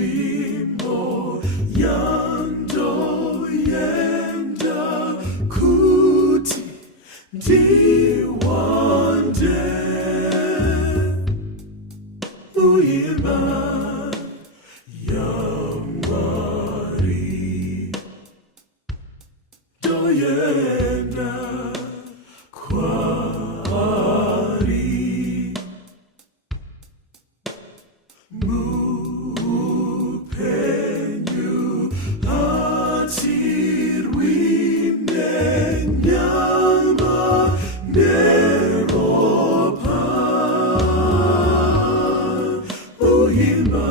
Dinenzimo yando yenda kuti ndiwande muimba yamwari doyenda kwari mupenyu atirwine nyama neropa muimba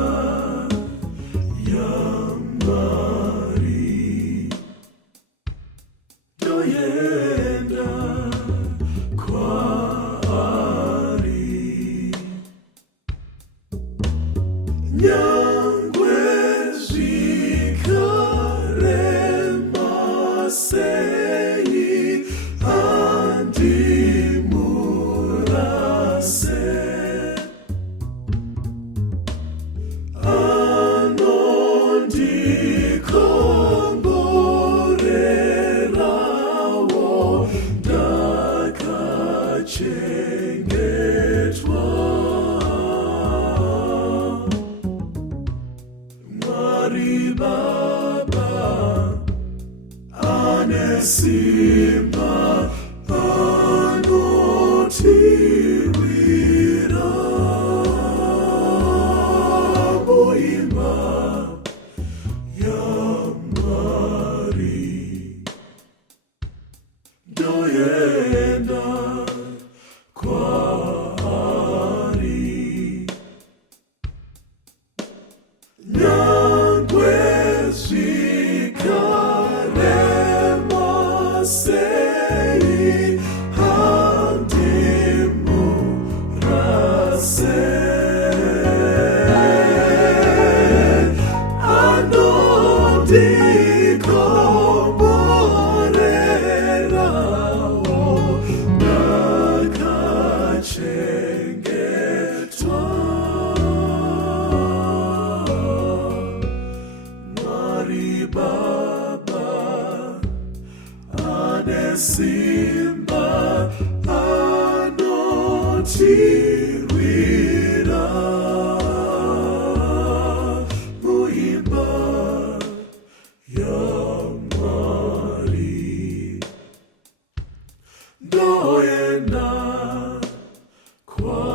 yamwari doyenda kwari nyangwe zvikarema sei andimurase anondikomborerawo ndakachengetwa Mwari Baba anesimba anotirwira muimba yamwari doyenda kwari nyangwe zvikarema sei handimurase anondikomborerawo ndakachengetwa Mwari Baba anesimba anotirwira muimba yamwari doyenda kwari